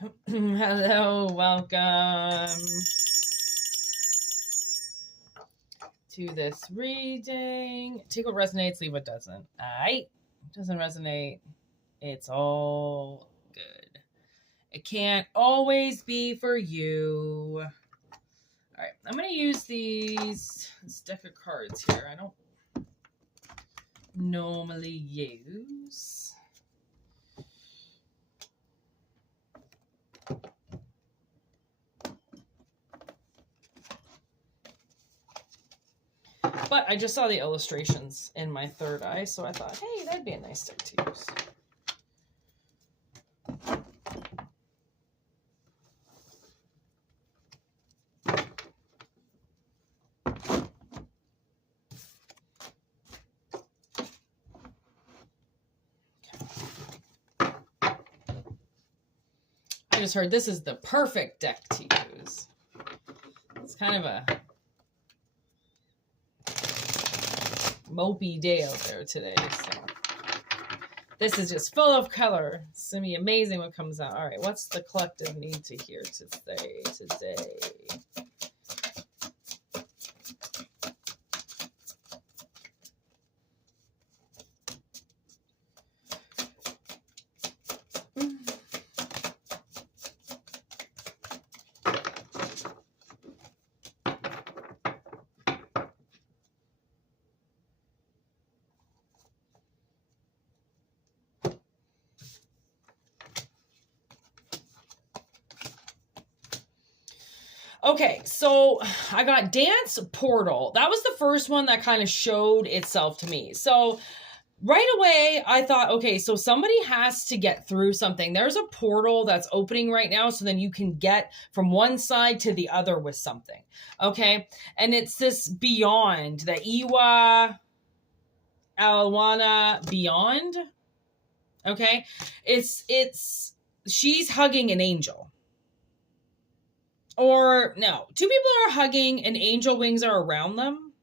Hello, welcome to this reading. Take what resonates, leave what doesn't. Alright, doesn't resonate. It's all good. It can't always be for you. Alright, I'm going to use this deck of cards here. I don't normally use. But I just saw the illustrations in my third eye, so I thought, hey, that'd be a nice deck to use. I just heard this is the perfect deck to use. It's kind of a mopey day out there today, so this is just full of color. It's gonna be amazing what comes out. All right, what's the collective need to hear today? Okay, so I got Dance Portal. That was the first one that kind of showed itself to me. So right away, I thought, okay, so somebody has to get through something. There's a portal that's opening right now, so then you can get from one side to the other with something, okay? And it's this beyond, the Iwa Alwana Beyond, okay? She's hugging an angel. Or, no, two people are hugging and angel wings are around them.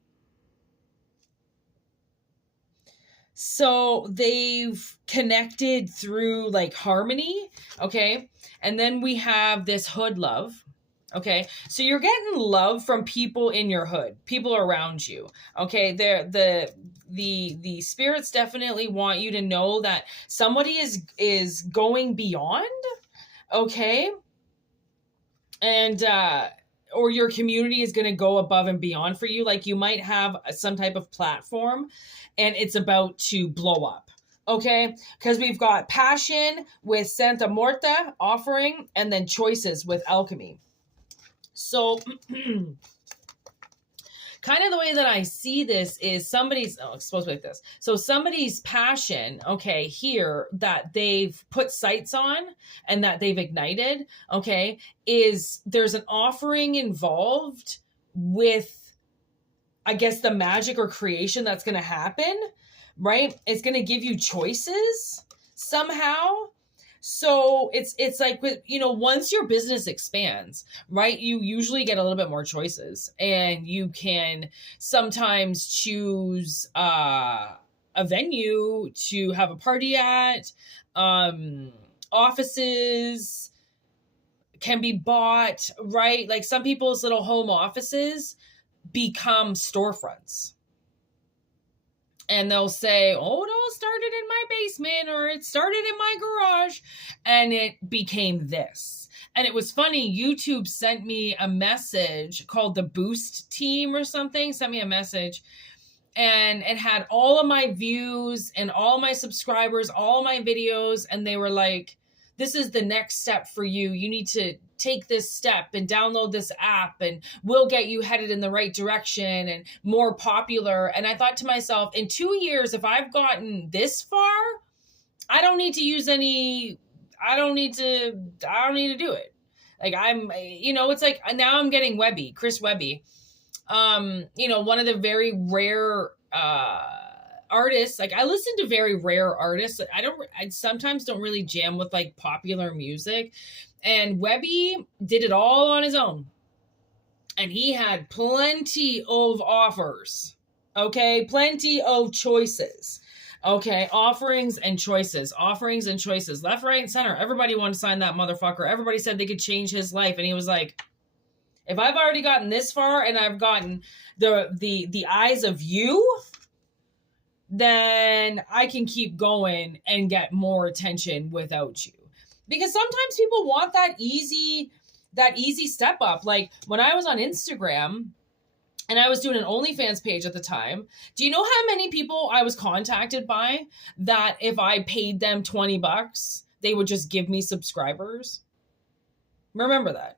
So they've connected through like harmony, okay? And then we have this hood love, okay? So you're getting love from people in your hood, people around you, okay? The spirits definitely want you to know that somebody is going beyond, okay? And or your community is going to go above and beyond for you. Like you might have some type of platform and it's about to blow up, okay? Because we've got passion with Santa Morta offering and then choices with alchemy. So kind of the way that I see this is somebody's, it's supposed to be like this. So somebody's passion, okay, here that they've put sights on and that they've ignited, okay, is there's an offering involved with, I guess, the magic or creation that's going to happen, right? It's going to give you choices somehow. So it's like with, once your business expands, right, you usually get a little bit more choices and you can sometimes choose a venue to have a party at. Offices can be bought, right? Like some people's little home offices become storefronts. And they'll say, oh, it all started in my basement or it started in my garage and it became this. And it was funny. YouTube sent me a message called the Boost Team or something, sent me a message and it had all of my views and all my subscribers, all my videos. And they were like, this is the next step for you. You need to take this step and download this app and we'll get you headed in the right direction and more popular. And I thought to myself, in 2 years, if I've gotten this far, I don't need to do it. Like it's like now I'm getting Webby, Chris Webby. One of the very rare, artists. Like I listen to very rare artists. I sometimes don't really jam with like popular music. And Webby did it all on his own. And he had plenty of offers. Okay. Plenty of choices. Okay, offerings and choices. Offerings and choices. Left, right, and center. Everybody wanted to sign that motherfucker. Everybody said they could change his life. And he was like, if I've already gotten this far and I've gotten the eyes of you, then I can keep going and get more attention without you. Because sometimes people want that easy step up. Like when I was on Instagram and I was doing an OnlyFans page at the time, do you know how many people I was contacted by that if I paid them $20, they would just give me subscribers? Remember that.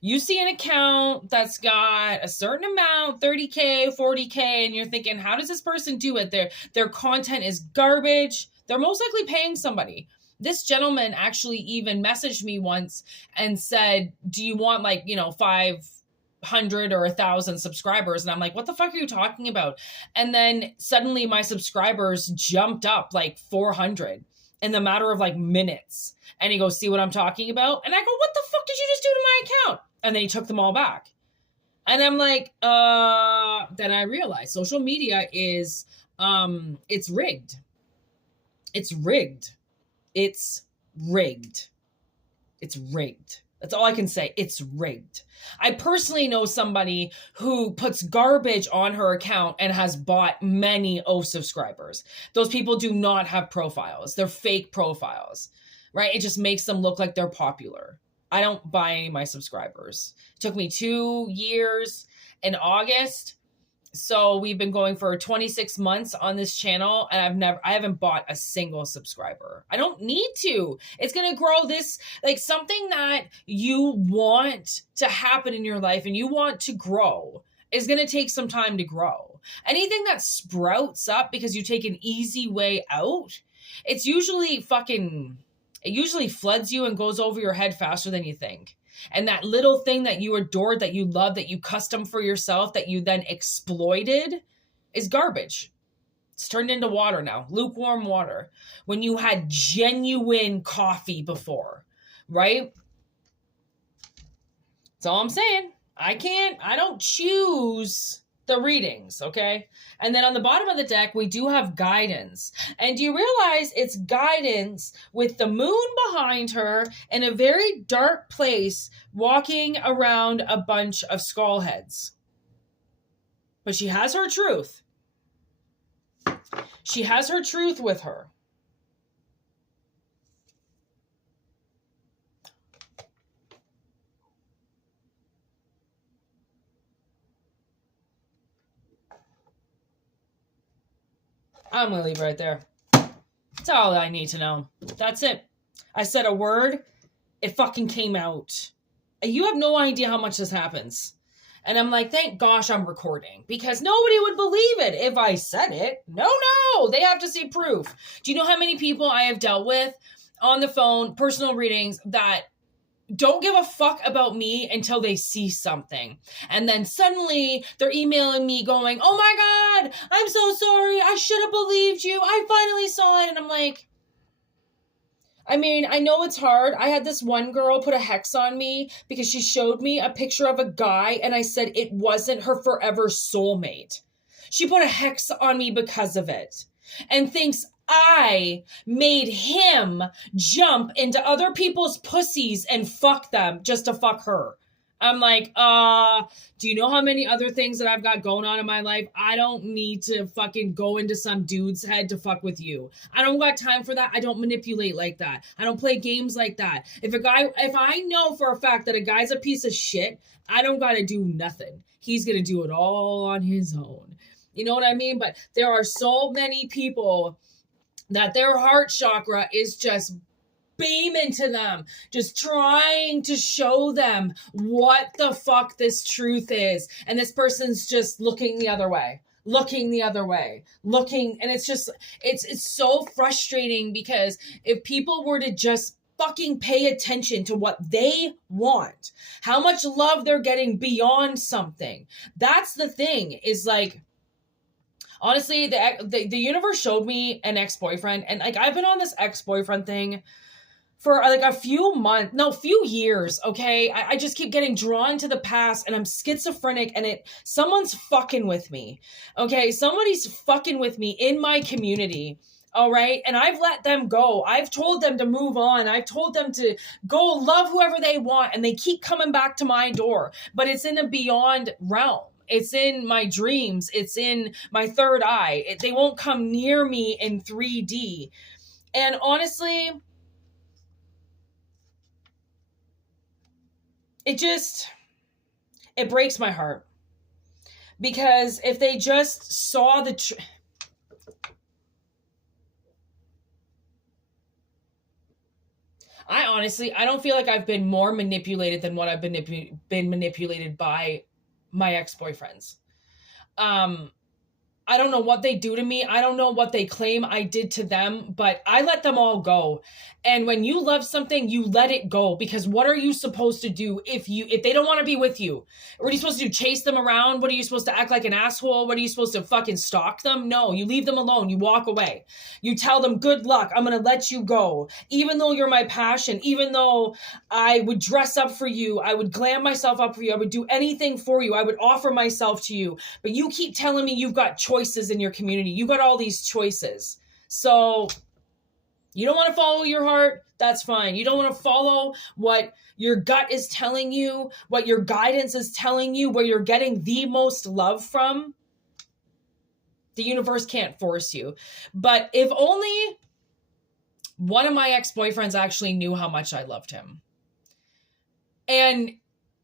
You see an account that's got a certain amount, 30K, 40K, and you're thinking, how does this person do it? Their content is garbage. They're most likely paying somebody. This gentleman actually even messaged me once and said, do you want 500 or 1,000 subscribers? And I'm like, what the fuck are you talking about? And then suddenly my subscribers jumped up 400 in the matter of minutes. And he goes, see what I'm talking about? And I go, what the fuck did you just do to my account? And then he took them all back. And I'm like, then I realized social media is, it's rigged. It's rigged. It's rigged. It's rigged. That's all I can say. It's rigged. I personally know somebody who puts garbage on her account and has bought many subscribers. Those people do not have profiles. They're fake profiles, right? It just makes them look like they're popular. I don't buy any of my subscribers. It took me 2 years in August. So we've been going for 26 months on this channel and I haven't bought a single subscriber. I don't need to. It's going to grow this, something that you want to happen in your life and you want to grow is going to take some time to grow. Anything that sprouts up because you take an easy way out, it's usually it usually floods you and goes over your head faster than you think. And that little thing that you adored, that you loved, that you custom for yourself, that you then exploited is garbage. It's turned into water now, lukewarm water. When you had genuine coffee before, right? That's all I'm saying. I don't choose the readings, okay? And then on the bottom of the deck, we do have guidance. And do you realize it's guidance with the moon behind her in a very dark place, walking around a bunch of skull heads. But she has her truth. She has her truth with her. I'm going to leave right there. That's all I need to know. That's it. I said a word. It fucking came out. You have no idea how much this happens. And I'm like, thank gosh I'm recording. Because nobody would believe it if I said it. No. They have to see proof. Do you know how many people I have dealt with on the phone, personal readings, that don't give a fuck about me until they see something. And then suddenly they're emailing me going, oh my God, I'm so sorry. I should have believed you. I finally saw it. And I'm like, I mean, I know it's hard. I had this one girl put a hex on me because she showed me a picture of a guy and I said it wasn't her forever soulmate. She put a hex on me because of it and thinks I made him jump into other people's pussies and fuck them just to fuck her. I'm like, do you know how many other things that I've got going on in my life? I don't need to fucking go into some dude's head to fuck with you. I don't got time for that. I don't manipulate like that. I don't play games like that. If I know for a fact that a guy's a piece of shit, I don't gotta do nothing. He's gonna do it all on his own. You know what I mean? But there are so many people that their heart chakra is just beaming to them, just trying to show them what the fuck this truth is. And this person's just looking the other way, and it's just, it's so frustrating because if people were to just fucking pay attention to what they want, how much love they're getting beyond something. That's the thing, is like, honestly, the universe showed me an ex-boyfriend, and I've been on this ex-boyfriend thing for a few years, okay? I just keep getting drawn to the past, and I'm schizophrenic, and someone's fucking with me, okay? Somebody's fucking with me in my community, All right. And I've let them go. I've told them to move on. I've told them to go love whoever they want. And they keep coming back to my door. But it's in a beyond realm. It's in my dreams. It's in my third eye. They won't come near me in 3D. And honestly, it breaks my heart. Because if they just saw I don't feel like I've been more manipulated than what I've been manipulated by my ex-boyfriends. I don't know what they do to me. I don't know what they claim I did to them, but I let them all go. And when you love something, you let it go, because what are you supposed to do if they don't want to be with you? What are you supposed to do? Chase them around? What are you supposed to act like an asshole? What are you supposed to fucking stalk them? No, you leave them alone. You walk away. You tell them, good luck. I'm going to let you go. Even though you're my passion, even though I would dress up for you, I would glam myself up for you, I would do anything for you, I would offer myself to you, but you keep telling me you've got choices in your community. You got all these choices. So you don't want to follow your heart? That's fine. You don't want to follow what your gut is telling you, what your guidance is telling you, where you're getting the most love from? The universe can't force you. But if only one of my ex-boyfriends actually knew how much I loved him. And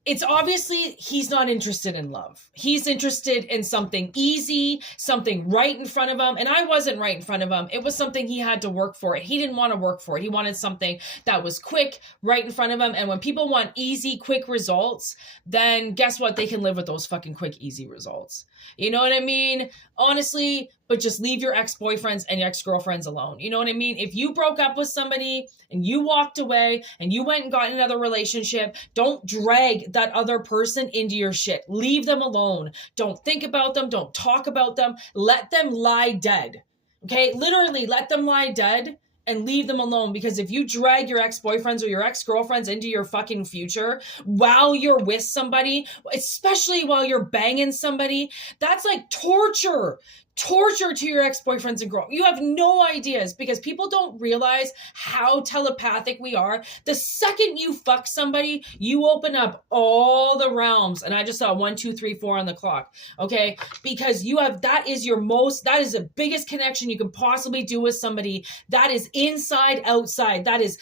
it's obviously he's not interested in love. He's interested in something easy, something right in front of him. And I wasn't right in front of him. It was something he had to work for. He didn't want to work for it. He wanted something that was quick, right in front of him. And when people want easy, quick results, then guess what? They can live with those fucking quick, easy results. You know what I mean? Honestly, but just leave your ex-boyfriends and your ex-girlfriends alone. You know what I mean? If you broke up with somebody and you walked away and you went and got another relationship, don't drag that other person into your shit. Leave them alone. Don't think about them. Don't talk about them. Let them lie dead. Okay? Literally, let them lie dead and leave them alone. Because if you drag your ex-boyfriends or your ex-girlfriends into your fucking future while you're with somebody, especially while you're banging somebody, that's like torture to your ex-boyfriends and girl. You have no ideas, because people don't realize how telepathic we are. The second you fuck somebody, you open up all the realms. And I just saw 1, 2, 3, 4 on the clock. Okay. Because that is the biggest connection you can possibly do with somebody. That is inside, outside. That is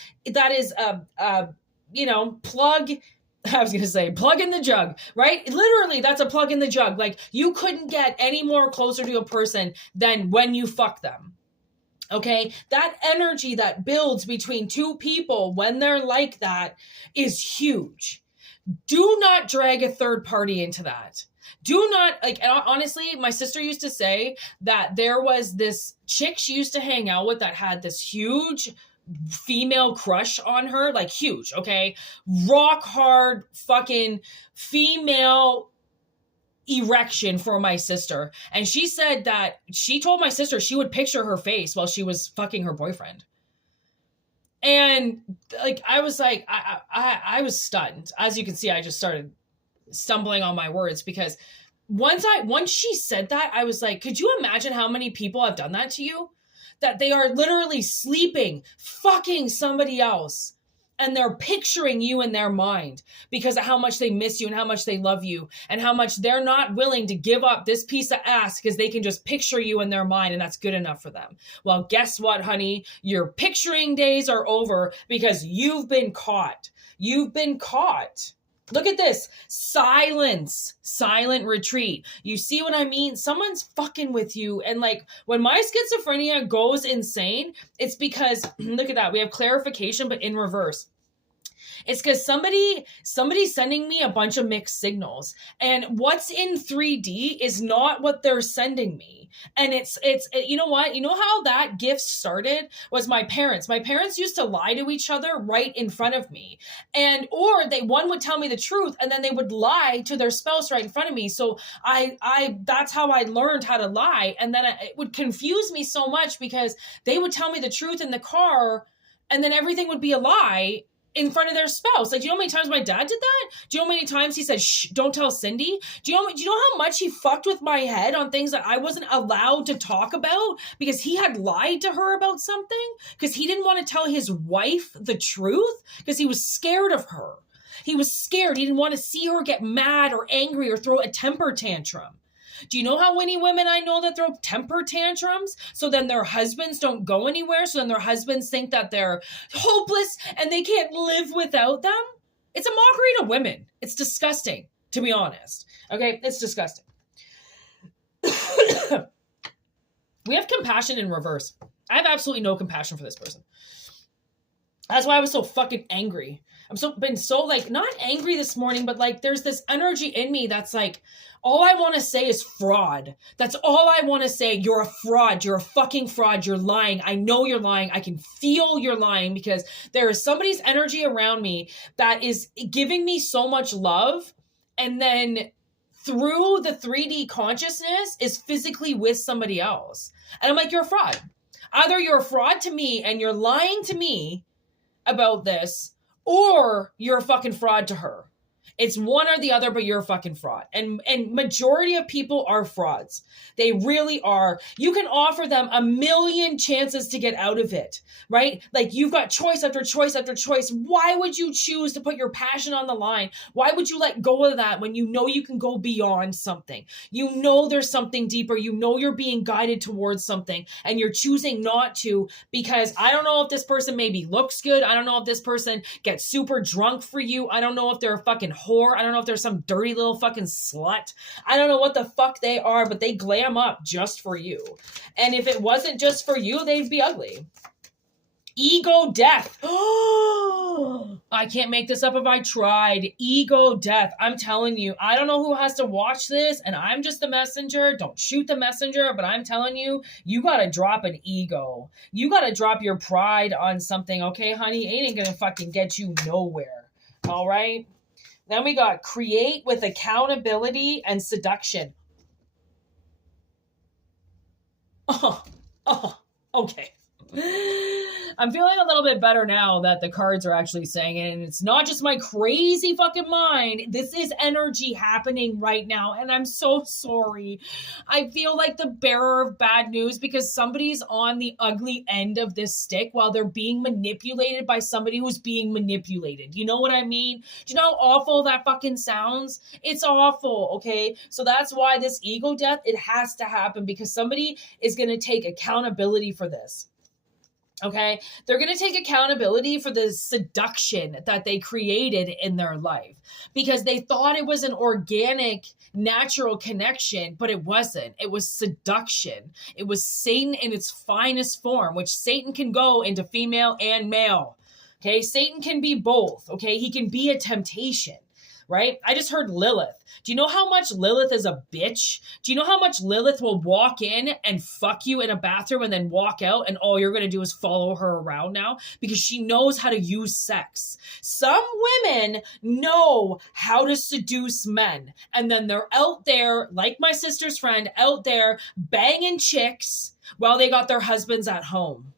plug in the jug, right? Literally, that's a plug in the jug. Like, you couldn't get any more closer to a person than when you fuck them. Okay? That energy that builds between two people when they're like that is huge. Do not drag a third party into that. Do not, honestly, my sister used to say that there was this chick she used to hang out with that had this huge female crush on her, like huge, okay? Rock hard fucking female erection for my sister. And she said that she told my sister she would picture her face while she was fucking her boyfriend. And I was like, I was stunned. As you can see, I just started stumbling on my words, because once she said that, I was like, could you imagine how many people have done that to you? That they are literally sleeping, fucking somebody else, and they're picturing you in their mind because of how much they miss you and how much they love you and how much they're not willing to give up this piece of ass because they can just picture you in their mind, and that's good enough for them. Well, guess what, honey? Your picturing days are over, because you've been caught. You've been caught. Look at this. Silent retreat. You see what I mean? Someone's fucking with you. And when my schizophrenia goes insane, it's because, look at that. We have clarification, but in reverse. It's because somebody's sending me a bunch of mixed signals, and what's in 3D is not what they're sending me. And it's you know what? You know how that gift started? Was my parents. My parents used to lie to each other right in front of me. Or one would tell me the truth, and then they would lie to their spouse right in front of me. So that's how I learned how to lie. And then it would confuse me so much, because they would tell me the truth in the car, and then everything would be a lie. in front of their spouse. Like, do you know how many times my dad did that? Do you know how many times he said, shh, don't tell Cindy? Do you know how much he fucked with my head on things that I wasn't allowed to talk about because he had lied to her about something? Because he didn't want to tell his wife the truth because he was scared of her. He was scared. He didn't want to see her get mad or angry or throw a temper tantrum. Do you know how many women I know that throw temper tantrums? So then their husbands don't go anywhere. So then their husbands think that they're hopeless and they can't live without them. It's a mockery to women. It's disgusting, to be honest. Okay, it's disgusting. We have compassion in reverse. I have absolutely no compassion for this person. That's why I was so fucking angry. Been so like, not angry this morning, but like there's this energy in me that's like, all I want to say is fraud. That's all I want to say. You're a fraud. You're a fucking fraud. You're lying. I know you're lying. I can feel you're lying because there is somebody's energy around me that is giving me so much love. And then through the 3D consciousness is physically with somebody else. And I'm like, you're a fraud. Either you're a fraud to me and you're lying to me about this, or you're a fucking fraud to her. It's one or the other, but you're a fucking fraud. And majority of people are frauds. They really are. You can offer them a million chances to get out of it, right? Like you've got choice after choice after choice. Why would you choose to put your passion on the line? Why would you let go of that when you know you can go beyond something? You know there's something deeper. You know you're being guided towards something and you're choosing not to because I don't know if this person maybe looks good. I don't know if this person gets super drunk for you. I don't know if they're a fucking whore. I don't know if they're some dirty little fucking slut. I don't know what the fuck they are, but they glam up just for you. And if it wasn't just for you, they'd be ugly. Ego death. I can't make this up if I tried. Ego death. I'm telling you, I don't know who has to watch this, and I'm just the messenger. Don't shoot the messenger, but I'm telling you, you gotta drop an ego. You gotta drop your pride on something, okay, honey? It ain't gonna fucking get you nowhere. All right? Then we got create with accountability and seduction. Okay. I'm feeling a little bit better now that the cards are actually saying it, and it's not just my crazy fucking mind. This is energy happening right now, and I'm so sorry. I feel like the bearer of bad news because somebody's on the ugly end of this stick while they're being manipulated by somebody who's being manipulated. You know what I mean? Do you know how awful that fucking sounds? It's awful, okay? So that's why this ego death, it has to happen because somebody is going to take accountability for this. Okay, they're going to take accountability for the seduction that they created in their life because they thought it was an organic, natural connection, but it wasn't. It was seduction. It was Satan in its finest form, which Satan can go into female and male. Okay, Satan can be both. Okay, he can be a temptation. Right? I just heard Lilith. Do you know how much Lilith is a bitch? Do you know how much Lilith will walk in and fuck you in a bathroom and then walk out and all you're going to do is follow her around now? Because she knows how to use sex. Some women know how to seduce men. And then they're out there, like my sister's friend, out there banging chicks while they got their husbands at home.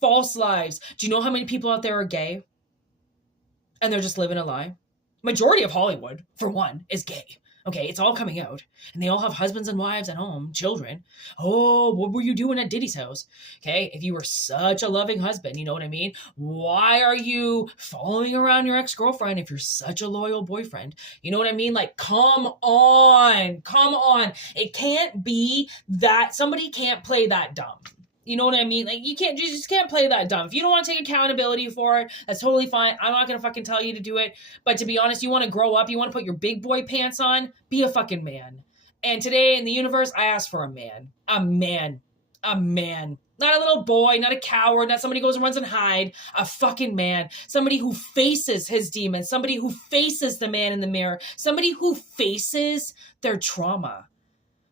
False lives. Do you know how many people out there are gay? And they're just living a lie? Majority of Hollywood, for one, is gay. Okay, it's all coming out. And they all have husbands and wives at home, children. Oh, what were you doing at Diddy's house? Okay, if you were such a loving husband, you know what I mean? Why are you following around your ex-girlfriend if you're such a loyal boyfriend? You know what I mean? Like, come on. It can't be that somebody can't play that dumb. You know what I mean? Like, you just can't play that dumb. If you don't want to take accountability for it, that's totally fine. I'm not going to fucking tell you to do it. But to be honest, you want to grow up, you want to put your big boy pants on, be a fucking man. And today in the universe, I ask for a man. A man. Not a little boy, not a coward, not somebody who goes and runs and hide. A fucking man. Somebody who faces his demons. Somebody who faces the man in the mirror. Somebody who faces their trauma.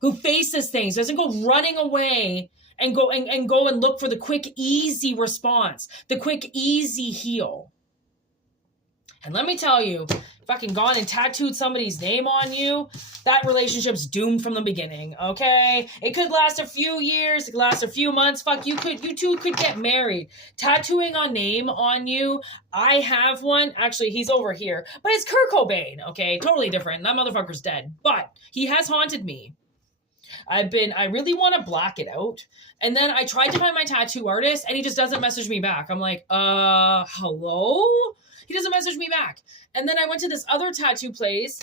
Who faces things. Doesn't go running away and go and look for the quick, easy response, the quick, easy heal. And let me tell you, fucking gone and tattooed somebody's name on you, that relationship's doomed from the beginning, okay? It could last a few years, it could last a few months. Fuck, you two could get married. Tattooing a name on you, I have one. Actually, he's over here. But it's Kurt Cobain, okay? Totally different. That motherfucker's dead. But he has haunted me. I really want to black it out. And then I tried to find my tattoo artist and he just doesn't message me back. I'm like, hello? He doesn't message me back. And then I went to this other tattoo place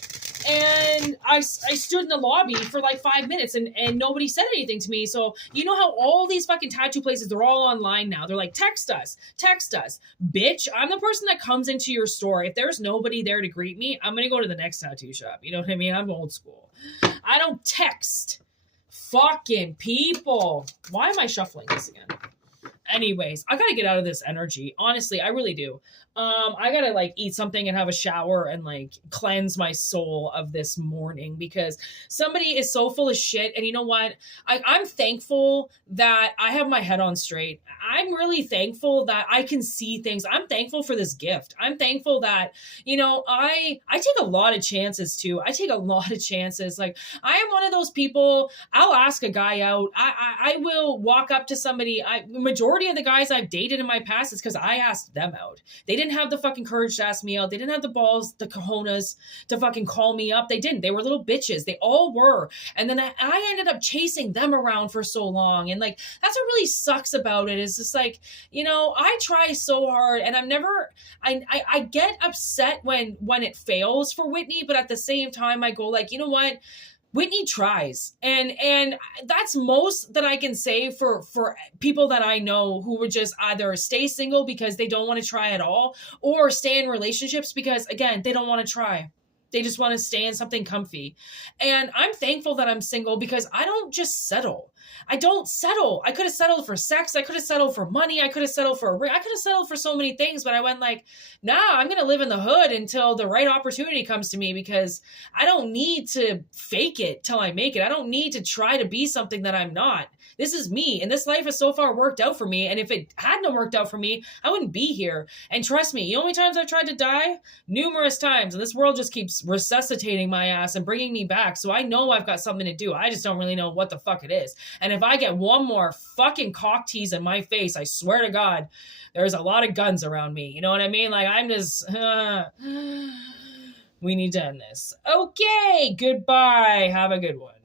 and I stood in the lobby for like 5 minutes and nobody said anything to me. So you know how all these fucking tattoo places, they're all online now. They're like, text us. Bitch, I'm the person that comes into your store. If there's nobody there to greet me, I'm going to go to the next tattoo shop. You know what I mean? I'm old school. I don't text fucking people. Why am I shuffling this again? Anyways, I gotta get out of this energy. Honestly, I really do. I gotta like eat something and have a shower and like cleanse my soul of this morning because somebody is so full of shit. And you know what? I'm thankful that I have my head on straight. I'm really thankful that I can see things. I'm thankful for this gift. I'm thankful that, you know, I take a lot of chances too. I take a lot of chances. Like I am one of those people, I'll ask a guy out. I will walk up to somebody. Majority of the guys I've dated in my past is because I asked them out. They didn't have the fucking courage to ask me out. They didn't have the balls, the cojones to fucking call me up. They didn't. They were little bitches. They all were. And then I ended up chasing them around for so long. And like, that's what really sucks about it is just like, you know, I try so hard and I get upset when it fails for Whitney, but at the same time I go like, you know what? Whitney tries. And that's most that I can say for people that I know who would just either stay single because they don't want to try at all or stay in relationships because, again, they don't want to try. They just want to stay in something comfy. And I'm thankful that I'm single because I don't just settle. I don't settle. I could have settled for sex. I could have settled for money. I could have settled for a ring. I could have settled for so many things, but I went like, nah, I'm going to live in the hood until the right opportunity comes to me because I don't need to fake it till I make it. I don't need to try to be something that I'm not. This is me. And this life has so far worked out for me. And if it hadn't worked out for me, I wouldn't be here. And trust me, the only times I've tried to die, numerous times. And this world just keeps resuscitating my ass and bringing me back. So I know I've got something to do. I just don't really know what the fuck it is. And if I get one more fucking cock tease in my face, I swear to God, there's a lot of guns around me. You know what I mean? Like I'm just, we need to end this. Okay, goodbye. Have a good one.